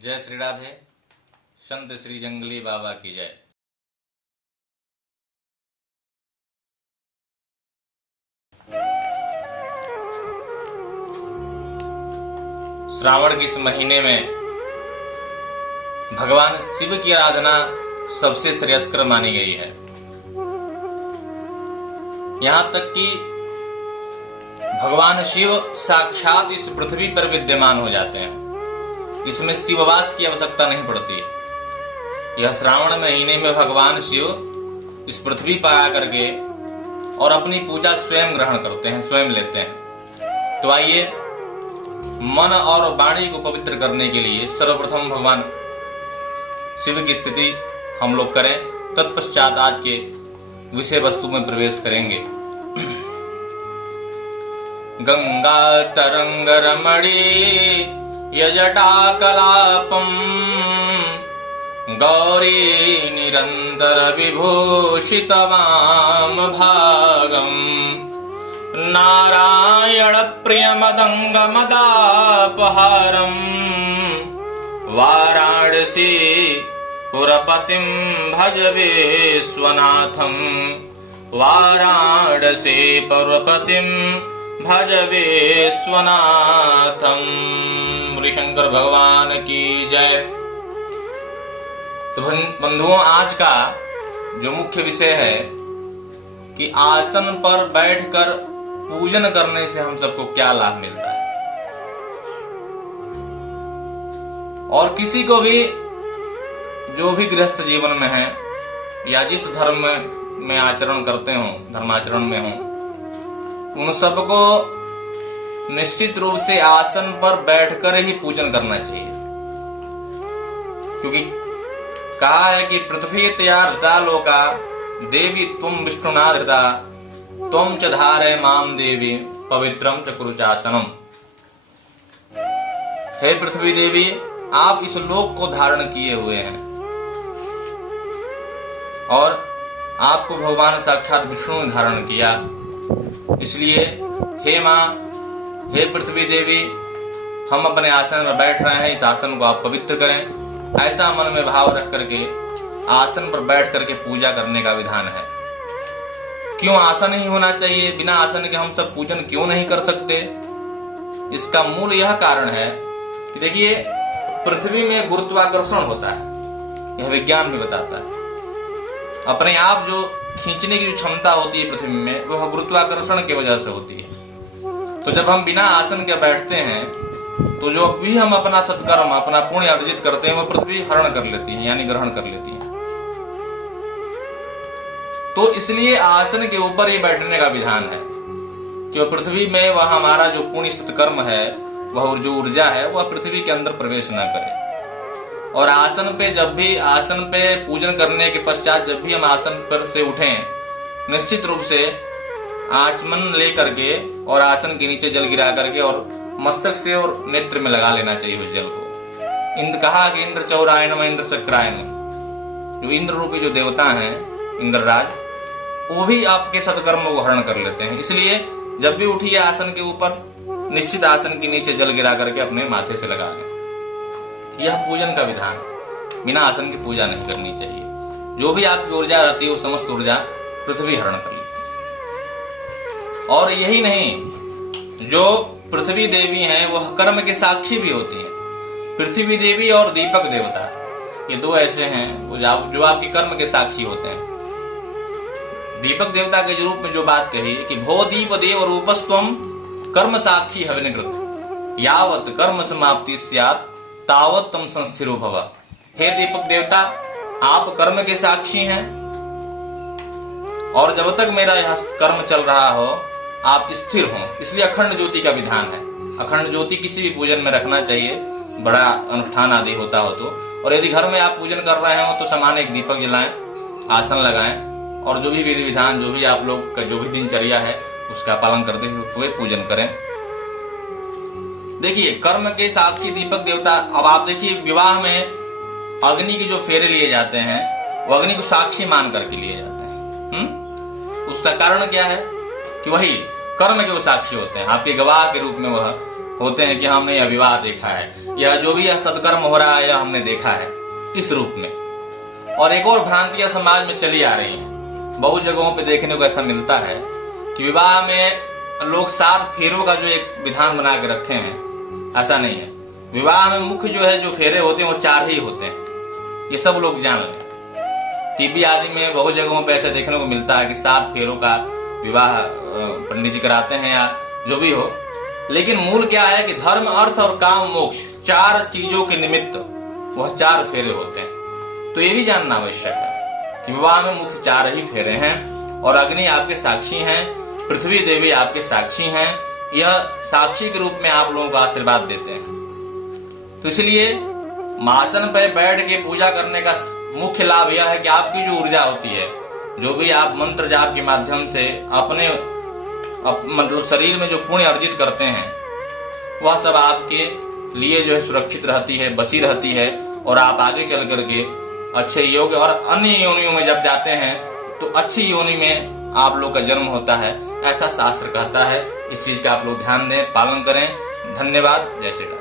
जय श्री राधे। संत श्री जंगली बाबा की जय। श्रावण के इस महीने में भगवान शिव की आराधना सबसे श्रेयस्कर मानी गई है। यहां तक कि भगवान शिव साक्षात इस पृथ्वी पर विद्यमान हो जाते हैं। इसमें शिववास की आवश्यकता नहीं पड़ती। यह श्रावण महीने में भगवान शिव इस पृथ्वी पर आकर के और अपनी पूजा स्वयं ग्रहण करते हैं, स्वयं लेते हैं। तो आइए मन और वाणी को पवित्र करने के लिए सर्वप्रथम भगवान शिव की स्थिति हम लोग करें। तत्पश्चात आज के विषय वस्तु में प्रवेश करेंगे। गंगा तरंग रमणी यजटा कलापम गौरी निरंतर विभूषित वाम भागम नारायण प्रिय मदंग मदापहारम वाराणसी पुरपतिम भज विश्वनाथम वाराणसी पुरपतिम भज विश्वनाथम। श्री शंकर भगवान की जय। तो बंधुओं, आज का जो मुख्य विषय है कि आसन पर बैठकर पूजन करने से हम सबको क्या लाभ मिलता है, और किसी को भी जो भी गृहस्थ जीवन में है या जिस धर्म में आचरण करते हो, धर्माचरण में हो, उन सबको निश्चित रूप से आसन पर बैठकर ही पूजन करना चाहिए। क्योंकि कहा है कि पृथ्वी तया हृता लोका देवी तुम विष्णुना धृता तुम च धारय माम देवी पवित्रम च कुरुचासनम। हे पृथ्वी देवी, आप इस लोक को धारण किए हुए हैं और आपको भगवान साक्षात विष्णु ने धारण किया। इसलिए हे माँ, हे पृथ्वी देवी, हम अपने आसन पर बैठ रहे हैं, इस आसन को आप पवित्र करें। ऐसा मन में भाव रख करके आसन पर बैठ करके पूजा करने का विधान है। क्यों आसन ही होना चाहिए? बिना आसन के हम सब पूजन क्यों नहीं कर सकते? इसका मूल यह कारण है कि देखिए, पृथ्वी में गुरुत्वाकर्षण होता है, यह विज्ञान भी बताता है। अपने आप जो खींचने की जो क्षमता होती है पृथ्वी में, वह गुरुत्वाकर्षण की वजह से होती है। तो जब हम बिना आसन के बैठते हैं तो जो भी हम अपना सत्कर्म, अपना पुण्य अर्जित करते हैं, वह पृथ्वी हरण कर लेती है, यानी ग्रहण कर लेती है। तो इसलिए आसन के ऊपर ही बैठने का विधान है कि पृथ्वी में वह हमारा जो पुण्य सत्कर्म है, वह जो ऊर्जा है, वह पृथ्वी के अंदर प्रवेश न करे। और आसन पे जब भी, आसन पे पूजन करने के पश्चात जब भी हम आसन पर से उठें, निश्चित रूप से आचमन ले करके और आसन के नीचे जल गिरा करके और मस्तक से और नेत्र में लगा लेना चाहिए उस जल को। इंद्र कहा कि इंद्र चौरायनम इंद्र चक्रायनम, जो इंद्र रूपी जो देवता हैं, इंद्रराज, वो भी आपके सत्कर्म को हरण कर लेते हैं। इसलिए जब भी उठिए आसन के ऊपर, निश्चित आसन के नीचे जल गिरा करके अपने माथे से लगा लें। यह पूजन का विधान। बिना आसन की पूजा नहीं करनी चाहिए। जो भी आपकी ऊर्जा रहती है, वो समस्त ऊर्जा पृथ्वी हरण कर लेती है। और यही नहीं, जो पृथ्वी देवी हैं, वह कर्म के साक्षी भी होती हैं। पृथ्वी देवी और दीपक देवता, ये दो ऐसे हैं जो आपकी कर्म के साक्षी होते हैं। दीपक देवता के रूप में जो बात कही कि भो दीप देव रूपस्त्वम कर्म साक्षी हविनिकृत यावत कर्म समाप्ति स्यात् तावत तुम संस्थिरो भव। हे दीपक देवता, आप कर्म के साक्षी हैं और जब तक मेरा यह कर्म चल रहा हो, आप स्थिर हो। इसलिए अखंड ज्योति का विधान है। अखंड ज्योति किसी भी पूजन में रखना चाहिए, बड़ा अनुष्ठान आदि होता हो तो। और यदि घर में आप पूजन कर रहे हो तो समान एक दीपक जलाएं, आसन लगाएं और जो भी विधि विधान, जो भी आप लोग का जो भी दिनचर्या है, उसका पालन करते हुए पूजन करें। देखिए, कर्म के साक्षी दीपक देवता। अब आप देखिए, विवाह में अग्नि के जो फेरे लिए जाते हैं, वो अग्नि को साक्षी मान करके लिए जाते हैं। उसका कारण क्या है कि वही कर्म के वो साक्षी होते हैं, आपके गवाह के रूप में वह होते हैं कि हमने यह विवाह देखा है, यह जो भी यह सत्कर्म हो रहा है यह हमने देखा है इस रूप में। और एक और भ्रांतियां समाज में चली आ रही हैं, बहुत जगहों पे देखने को ऐसा मिलता है कि विवाह में लोग 7 फेरों का जो एक विधान बना के रखे हैं, ऐसा नहीं है। विवाह में मुख्य जो है जो फेरे होते हैं वो 4 ही होते हैं, ये सब लोग जान लें। टीवी आदि में बहुत जगहों पे ऐसे देखने को मिलता है कि 7 फेरों का विवाह पंडित जी कराते हैं या जो भी हो, लेकिन मूल क्या है कि धर्म, अर्थ और काम, मोक्ष 4 चीजों के निमित्त वह 4 फेरे होते हैं। तो ये भी जानना आवश्यक है कि विवाह में मुख्य 4 ही फेरे हैं और अग्नि आपके साक्षी हैं, पृथ्वी देवी आपके साक्षी हैं, यह साक्षी के रूप में आप लोगों को आशीर्वाद देते हैं। तो इसलिए मासन पर बैठ के पूजा करने का मुख्य लाभ यह है कि आपकी जो ऊर्जा होती है, जो भी आप मंत्र जाप के माध्यम से अपने मतलब शरीर में जो पुण्य अर्जित करते हैं, वह सब आपके लिए जो है सुरक्षित रहती है, बची रहती है और आप आगे चल करके अच्छे योग और अन्य योनियों में जब जाते हैं तो अच्छी योनि में आप लोग का जन्म होता है, ऐसा शास्त्र कहता है। इस चीज का आप लोग ध्यान दें, पालन करें। धन्यवाद। जय श्री राम।